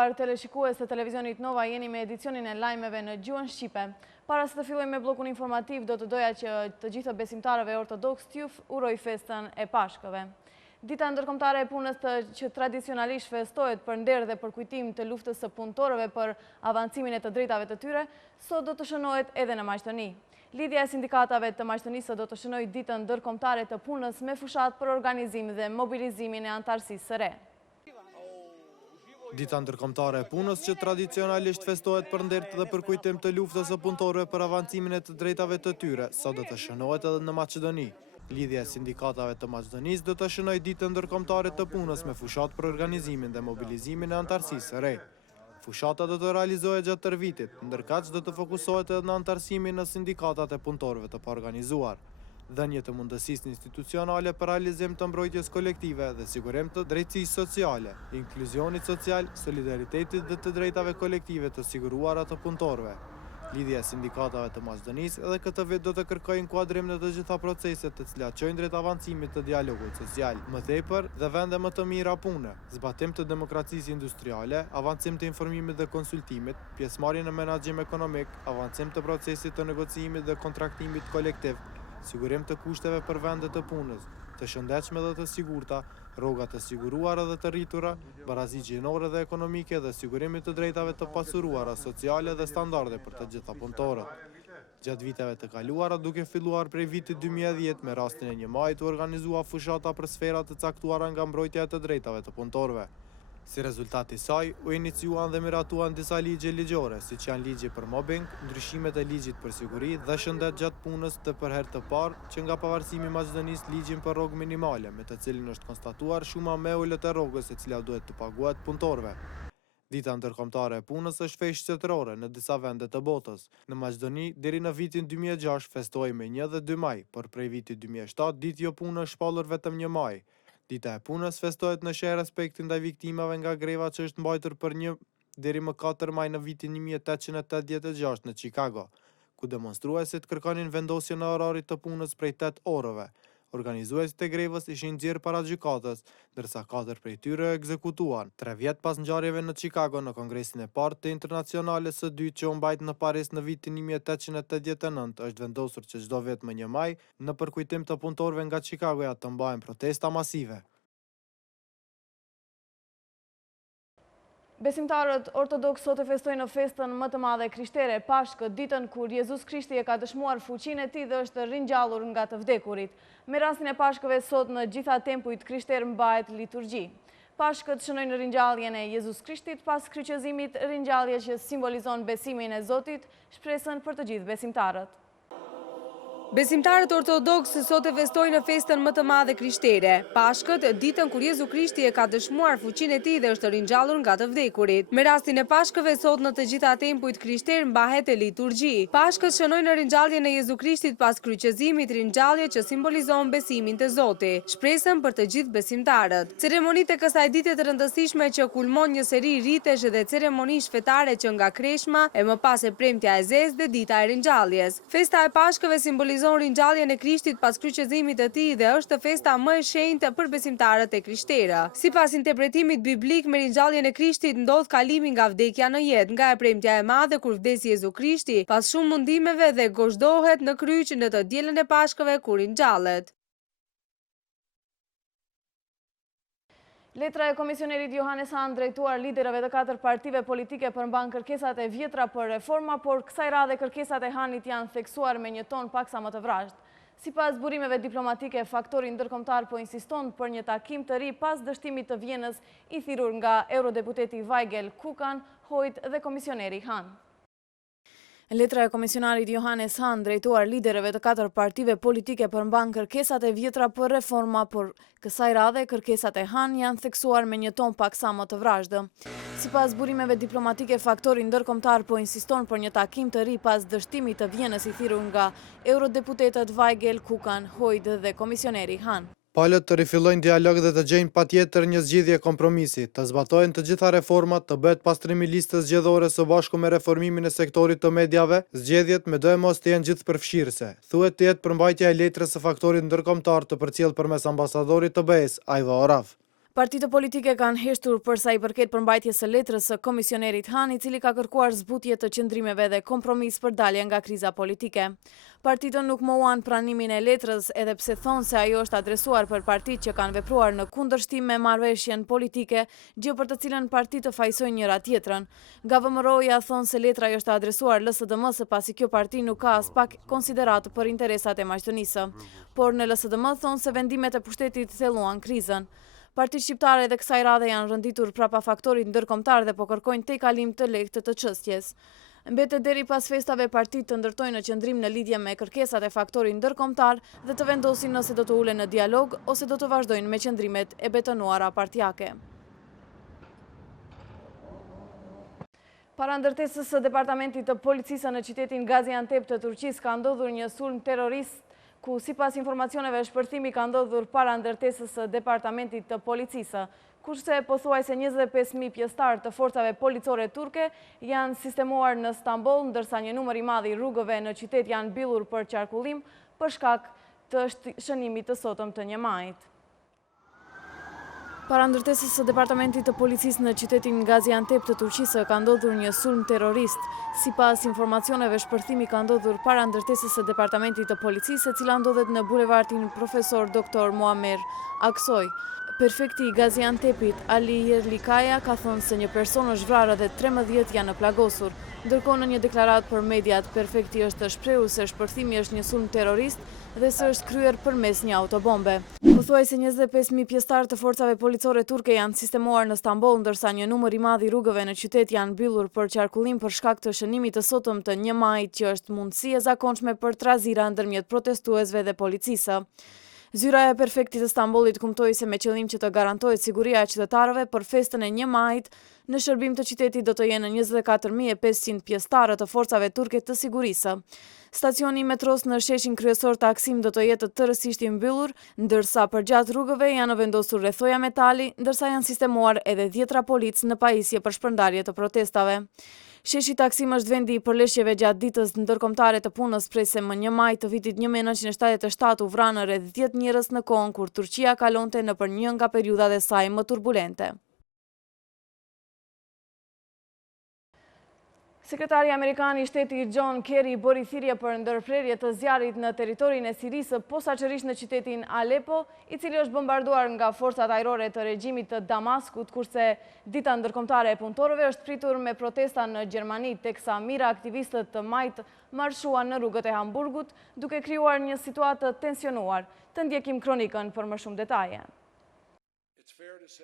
nderuar teleshikues të televizionit Nova, jeni me edicionin e lajmeve në gjuhën Shqipe. Para se të fillojmë me blokun informativ, do të doja që të gjithë besimtarëve ortodoks t'ju uroj festën e Pashkëve. Dita ndërkombëtare e punës që tradicionalisht festohet për nder dhe për kujtim të luftës së punëtorëve për avancimin e të drejtave të tyre, sot do të shënohet edhe në Maqedoni. Lidhja e sindikatave të Maqedonisë do të shënojë ditën ndërkombëtare të punës me fushat për organizim dhe mobilizimin e antarësisë së re. Dita ndërkombëtare e punës që tradicionalisht festohet për ndert dhe për kujtim të luftës së punëtorëve për avancimin e të drejtave të tyre, sot do të shënohet edhe në Maqedoni. Lidhja e sindikatave të Maqedonisë do të shënojë ditën ndërkombëtare të punës me fushat për organizimin dhe mobilizimin e antarësisë së re. Fushata do të realizohet gjatë tërë vitit, ndërkaq do të fokusohet edhe në antarësimin në sindikatat e punëtorëve të paorganizuar, dhënie të mundësisë institucionale për realizim të mbrojtjes kolektive dhe sigurim të drejtësisë sociale, inkluzionit social, solidaritetit dhe të drejtave kolektive të siguruara të punëtorëve. Lidhja e sindikatave të Maqedonisë edhe këtë vit do të kërkojë inkuadrim në të gjitha proceset të cilat çojnë drejt avancimit të dialogut social, më tepër dhe vende më të mira pune, zbatim të demokracisë industriale, avancim të informimit dhe konsultimit, pjesëmarrje në menaxhim ekonomik, avancim të procesit të negocimit dhe kontraktimit kolektiv, sigurim të kushteve për vendet të punës, të shëndetshme dhe të sigurta, rroga të siguruara dhe të rritura, barazi gjinore dhe ekonomike dhe sigurimit të drejtave të pasuruara sociale dhe standarde për të gjitha punëtorët. Gjatë viteve të kaluara, duke filluar prej vitit 2010 me rastin e 1 majit u organizua fushata për sferat të caktuara nga mbrojtja e të drejtave të punëtorëve. Si rezultat i saj, u iniciuan dhe miratuan disa ligje ligjore, siç janë ligji për mobbing, ndryshimet e ligjit për siguri dhe shëndet gjatë punës të për herë të parë që nga pavarësimi i Maqedonisë ligjin për rrogë minimale, me të cilin është konstatuar shuma më e ulët e rrogës e cila duhet të paguhet punëtorëve. Dita ndërkombëtare e punës është fejë shtetërore në disa vende të botës. Në Maqedoni, deri në vitin 2006 festohej me 1 dhe 2 maj, por prej vitit 2007 ditë jo punë është shpallur vetëm 1 maj. Dita e punës festohet në shenjë respekti ndaj viktimave nga greva që është mbajtur për 1 deri më 4 maj në vitin 1886 në Chicago, ku demonstruesit kërkonin vendosjen e orarit të punës prej 8 orëve. Organizuesit e grevës ishin nxjerrë para gjykatës, ndërsa 4 prej tyre ekzekutuan. 3 vjet pas ngjarjeve në Chicago në Kongresin e parë të Internacionale së dytë që u mbajt në Paris në vitin 1889, është vendosur që çdo vit më 1 maj, në përkujtim të punëtorëve nga Chicagoja të mbahen protesta masive. Besimtarët ortodoks sot e festojnë në festën më të madhe krishtere, Pashkët, ditën kur Jezus Krishti e ka dëshmuar fuqinë e tij dhe është ringjallur nga të vdekurit. Me rastin e Pashkëve sot në gjitha tempujt krishterë mbahet liturgji. Pashkët shënojnë ringjalljen e Jezus Krishtit pas kryqëzimit, ringjallje që simbolizon besimin e Zotit, shpresën për të gjithë besimtarët. Besimtarët ortodoks sot e festojnë në festën më të madhe krishtere, Pashkët, ditën kur Jezu Krishti e ka dëshmuar fuqinë e tij dhe është ringjallur nga të vdekurit. Me rastin e Pashkëve sot në të gjitha tempujt krishterë mbahet liturgji. Pashkët shënojnë ringjalljen e Jezu Krishtit pas kryqëzimit, ringjallje që simbolizon besimin te Zoti, shpresën për të gjithë besimtarët. Ceremonitë e kësaj dite të rëndësishme që kulmon një seri ritesh dhe ceremonish fetare që nga Kreshma e më pas e premtja e zezë dhe dita e ringjalljes. Festa e Pashkëve simbolizon ringjalljen e Krishtit pas kryqëzimit të tij dhe është festa më e shenjtë për besimtarët e krishterë. Sipas interpretimit biblik, me ringjalljen e Krishtit ndodh kalimi nga vdekja në jetë, nga e premtja e madhe kur vdesi Jezu Krishti, pas shumë mundimeve dhe gozhdohet në kryq në të dielën e Pashkëve kur ringjallet. Letra e komisionerit Johannes Hahn drejtuar liderëve të 4 partive politike përmban kërkesat e vjetra për reforma, por kësaj radhe kërkesat e Hanit janë theksuar me një ton paksa më të vrazhd. Sipas burimeve diplomatike, faktori ndërkombëtar po insiston për një takim të ri pas dështimit të Vjenës i thirrur nga eurodeputeti Weigel, Kukan, Hoyt dhe komisioneri Hahn. Letra e komisionarit Johannes Hahn drejtuar liderëve të 4 partive politike përmban kërkesat e vjetra për reforma, por kësaj radhe kërkesat e Hahn janë theksuar me një ton paksa më të vrazhdë. Sipas burimeve diplomatike, faktori ndërkombëtar po insiston për një takim të ri pas dështimit të Vjenës i thirrur nga eurodeputetët Weigel, Kukan, Hoyt dhe komisioneri Hahn. Palët të rifillojnë dialog dhe të gjejnë patjetër një zgjidhje kompromisi, të zbatojnë të gjitha reformat, të bëhet pastrimi listës zgjedhore së bashku me reformimin e sektorit të mediave, zgjedhjet me do e mos të jenë gjithëpërfshirëse. Thuhet të jetë përmbajtja e letrës së faktorit ndërkombëtar të përcjellë përmes ambasadorit të BE-s, Aiva Oraf. Partitë politike kanë heshtur për sa i përket përmbajtjes së letrës së komisionerit Han, i cili ka kërkuar zbutje të qëndrimeve dhe kompromis për dalje nga kriza politike. Partitët nuk mohuan pranimin e letrës edhe pse thonë se ajo është adresuar për partitë që kanë vepruar në kundërshtim me marrëveshjen politike, gjë për të cilën partitë fajsojnë njëra tjetrën. Gavëmëroja thonë se letra është adresuar LSDM-s pasi kjo parti nuk ka as pak konsideratë për interesat e Maqedonisë. Por në LSDM thonë se vendimet e pushtetit thelluan krizën. Partitë shqiptare dhe kësaj radhe janë rënditur prapa faktorit ndërkombëtar dhe po kërkojnë tejkalim të lehtë të çështjes. Mbetet deri pas festave partitë të ndërtojnë në qëndrim në lidhje me kërkesat e faktorit ndërkombëtar dhe të vendosin nëse do të ulen në dialog ose do të vazhdojnë me qëndrimet e betonuara partijake. Para ndërtesës së departamentit të policisë në qytetin Gaziantep të Turqisë ka ndodhur një sulm terrorist ku sipas informacioneve shpërthimi ka ndodhur para ndërtesës së departamentit të policisë, kurse pothuajse 25.000 pjesëtar të forcave policore turke janë sistemuar në Stamboll, ndërsa një numër i madh i rrugëve në qytet janë mbyllur për qarkullim për shkak të shënimit të sotëm të një majit. Para ndërtesës së departamentit të policisë në qytetin Gaziantep të Turqisë ka ndodhur një sulm terrorist. Sipas informacioneve, shpërthimi ka ndodhur para ndërtesës së departamentit të policisë, e cila ndodhet në bulevardin Profesor Dr. Muammer Aksoy. Prefekti i Gaziantepit, Ali Yerlikaya, ka thënë se një person është vrarë dhe 13 janë plagosur. Ndërkohë në një deklaratë për mediat, prefekti është shprehur se shpërthimi është një sulm terrorist dhe se është kryer përmes një autobombe. Pothuajse 25.000 pjesëtar të forcave policore turke janë sistemuar në Stamboll, ndërsa një numër i madh i rrugëve në qytet janë mbyllur për qarkullim për shkak të shënimit të sotëm të një majit, që është mundësi e zakonshme për trazira ndërmjet protestuesve dhe policisë. Zyra e prefektit të Stambollit kumtoi se me qëllim që të garantohet siguria e qytetarëve për festën e 1 majit, në shërbim të qytetit do të jenë 24.500 pjesëtarë të forcave turke të sigurisë. Stacioni i metros në sheshin kryesor Taksim do të jetë tërësisht i mbyllur, ndërsa përgjatë rrugëve janë vendosur rrethoja metali, ndërsa janë sistemuar edhe 10 policë në pajisje për shpërndarje të protestave. Sheshi Taksim është vendi i përleshjeve gjatë ditës ndërkombëtare të punës, prej se më 1 maj të vitit 1977 u vranë rreth 10 njerëz në kohën kur Turqia kalonte nëpër një nga periudhat e saj më turbulente. Sekretari Amerikan i Shtetit John Kerry bëri thirrje për ndërprerje të zjarrit në territorin e Sirisë, posaçërisht në qytetin Aleppo, i cili është bombarduar nga forcat ajrore të regjimit të Damaskut, kurse dita ndërkombëtare e punëtorëve është pritur me protesta në Gjermani, teksa mijëra aktivistët të majt marshuan në rrugët e Hamburgut, duke krijuar një situatë të tensionuar. Të ndjekim kronikën për më shumë detaje.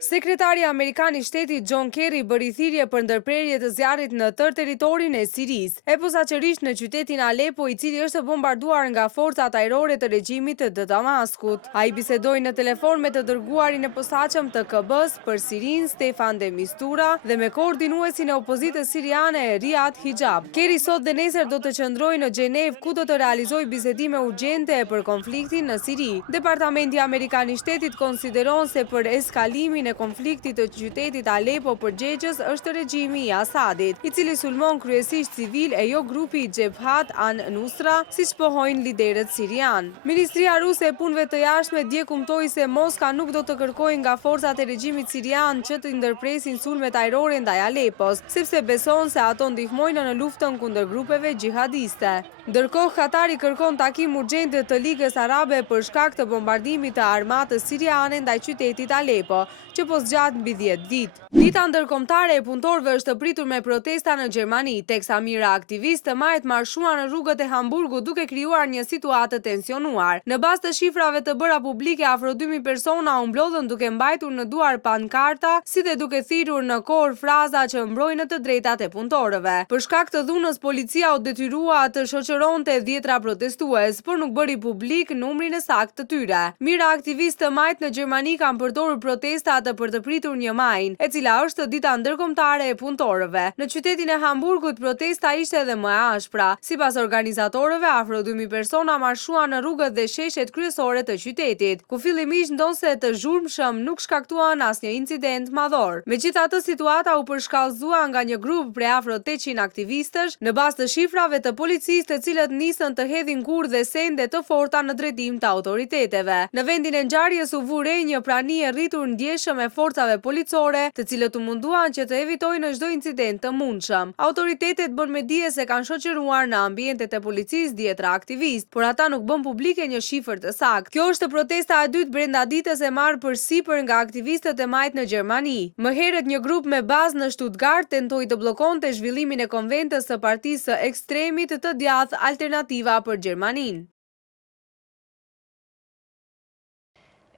Sekretari Amerikan i Shtetit John Kerry bëri thirrje për ndërprerje të zjarrit në tërë territorin e Sirisë, e posaçërisht në qytetin Aleppo, i cili është bombarduar nga forcat ajrore të regjimit të Damaskut. Ai bisedoi në telefon me të dërguarin e posaçëm të KB-s për Sirinë, Stefan de Mistura, dhe me koordinuesin e opozitës siriane Riyad Hijab. Kerry sot dhe nesër do të qëndrojë në Gjenev, ku do të realizojë bisedime urgjente për konfliktin në Siri. Departamenti Amerikan i Shtetit konsideron se për eskalimin e konfliktit të qytetit Aleppo përgjegjës është regjimi i Asadit, i cili sulmon kryesisht civil e jo grupi Jebhat an-Nusra, siç pohojnë liderët sirian. Ministria ruse e punëve të jashtme dje kumtoi se Moska nuk do të kërkojë nga forcat e regjimit sirian që të ndërpresin sulmet ajrore ndaj Aleppos, sepse beson se ato ndihmojnë në luftën kundër grupeve gjihadiste. Ndërkohë, Katari kërkon takim urgjent të Ligës Arabe për shkak të bombardimit të armatës siriane ndaj qytetit Aleppo, që po zgjat mbi 10 ditë. Dita ndërkombëtare e punëtorëve është pritur me protesta në Gjermani, teksa mijëra aktivistë të majt marshuan në rrugët e Hamburgut duke krijuar një situatë të tensionuar. Në bazë të shifrave të bëra publike, afro 2000 persona u mblodhën duke mbajtur në duar pankarta, si dhe duke thirrur në kor fraza që mbrojnë të drejtat e punëtorëve. Për shkak të dhunës, policia u detyrua të shoqëronte 10 protestues, por nuk bëri publik numrin e saktë të tyre. Mijëra aktivistë të majt në Gjermani kanë përdorur protestat për të pritur 1 majin, e cila është dita ndërkombëtare e punëtorëve. Në qytetin e Hamburgut protesta ishte edhe më e ashpra. Sipas organizatorëve, afro 2000 persona marshuan në rrugët dhe sheshet kryesore të qytetit, ku fillimisht ndonse të zhurmshëm nuk shkaktuan asnjë incident madhor. Megjithatë, situata u përshkallëzua nga një grup prej afro 800 aktivistësh në bazë të shifrave të policisë, të cilët nisën të hedhin kurrë dhe sende të forta në drejtim të autoriteteve. Në vendin e ngjarjes u vu re një prani e rritur ndjeshëm ndeshëm e forcave policore, të cilët u munduan që të evitojnë çdo incident të mundshëm. Autoritetet bën me dije se kanë shoqëruar në ambientet e policisë dhjetra aktivistë, por ata nuk bën publike një shifër të saktë. Kjo është protesta e dytë brenda ditës e marrë përsipër nga aktivistët e majt në Gjermani. Më herët një grup me bazë në Stuttgart tentoi të bllokonte zhvillimin e konventës së partisë së ekstremit të djathtë Alternativa për Gjermaninë.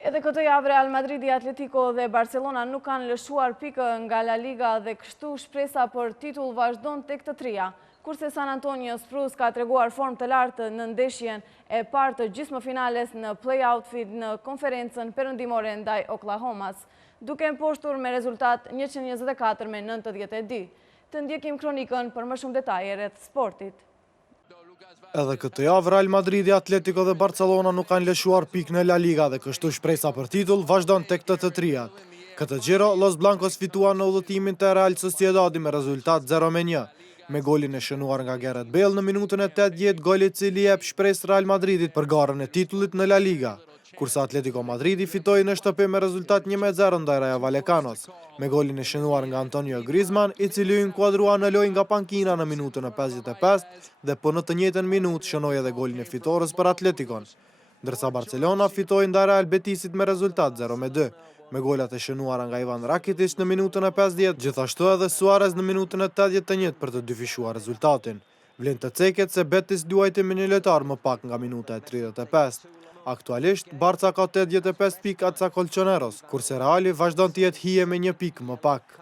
Edhe këtë javë Real Madridi, Atletico dhe Barcelona nuk kanë lëshuar pikë nga La Liga dhe kështu shpresa për titull vazhdon tek të trija. Kurse San Antonio Spurs ka treguar formë të lartë në ndeshjen e parë të gjysmëfinales në play-out në konferencën perëndimore ndaj Oklahomas, duke mposhtur me rezultat 124-92. Të ndjekim kronikën për më shumë detaje rreth sportit. Edhe këtë javë Real Madridi, Atletico dhe Barcelona nuk kanë lëshuar pikë në La Liga dhe kështu shpresa për titull vazhdon tek të trijat. Këtë gjiro, Los Blancos fituan në udhëtimin të Real Sociedadi me rezultat 0-1, me golin e shënuar nga Gareth Bale në minutën e 80, goli i cili jep shpresë Real Madridit për garën e titullit në La Liga, kurse Atletico Madridi fitoi në shtëpi me rezultat 1-0 ndaj Rayo Vallecanos, me golin e shënuar nga Antonio Griezmann, i cili u inkuadrua në lojë nga pankina në minutën e 55 dhe po në të njëjtën minutë shënoi edhe golin e fitores për Atleticon. Ndërsa Barcelona fitoi ndaj Real Betisit me rezultat 0-2, me golat e shënuara nga Ivan Rakitic në minutën e 50, gjithashtu edhe Suarez në minutën e 81 për të dyfishuar rezultatin. Vlen të ceket se Betis luajti me një lojtar më pak nga minuta e 35. Aktualisht, Barca ka 85 pikë atësa Colchoneros, kurse Reali vazhdon të jetë hije me 1 pikë më pak.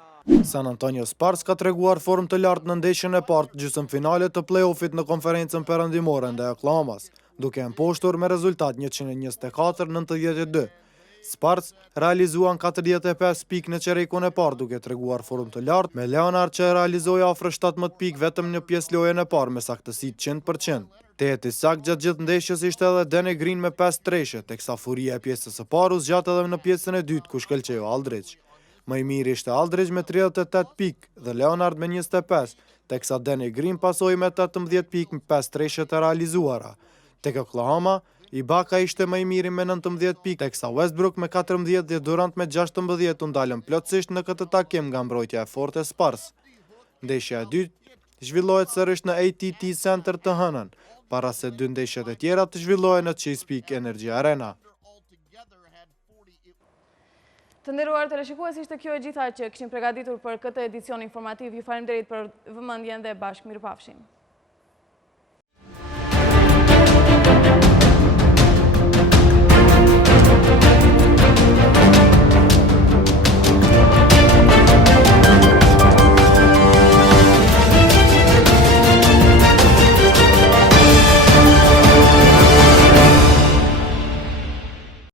San Antonio Spurs ka treguar formë të lartë në ndeshjen e parë të gjysmëfinale të play-offit në konferencën perëndimore ndaj Oklahomas, duke mposhtur me rezultat 124-92. Spurs realizuan 45 pikë në çerejkun e parë duke treguar formë të lartë, me Leonard që realizoi afër 17 pikë vetëm në pjesëlojën e parë me saktësi 100%. Te jeti sakt gjatë gjithë ndeshjes ishte edhe Danny Green me 5 treshe, teksa furia e pjesës së parë u zgjat edhe në pjesën e dytë ku shkëlqeu Aldridge. Më i miri ishte Aldridge me 38 pikë dhe Leonard me 25, teksa Danny Green pasoi me 18 pikë me 5 treshe të realizuara. Tek Oklahoma, Ibaka ishte më i miri me 19 pikë, teksa Westbrook me 14 dhe Durant me 16 u ndalën plotësisht në këtë takim nga mbrojtja e fortë e Spurs. Ndeshja e dytë zhvillohet sërish në AT&T Center të hënën, para se 2 ndeshjet e tjera të zhvillohen në Chesapeake Energy Arena. Të nderuar teleshikues, ishte kjo e gjitha që kishim përgatitur për këtë edicion informativ. Ju faleminderit për vëmendjen dhe bashkë mirupafshim.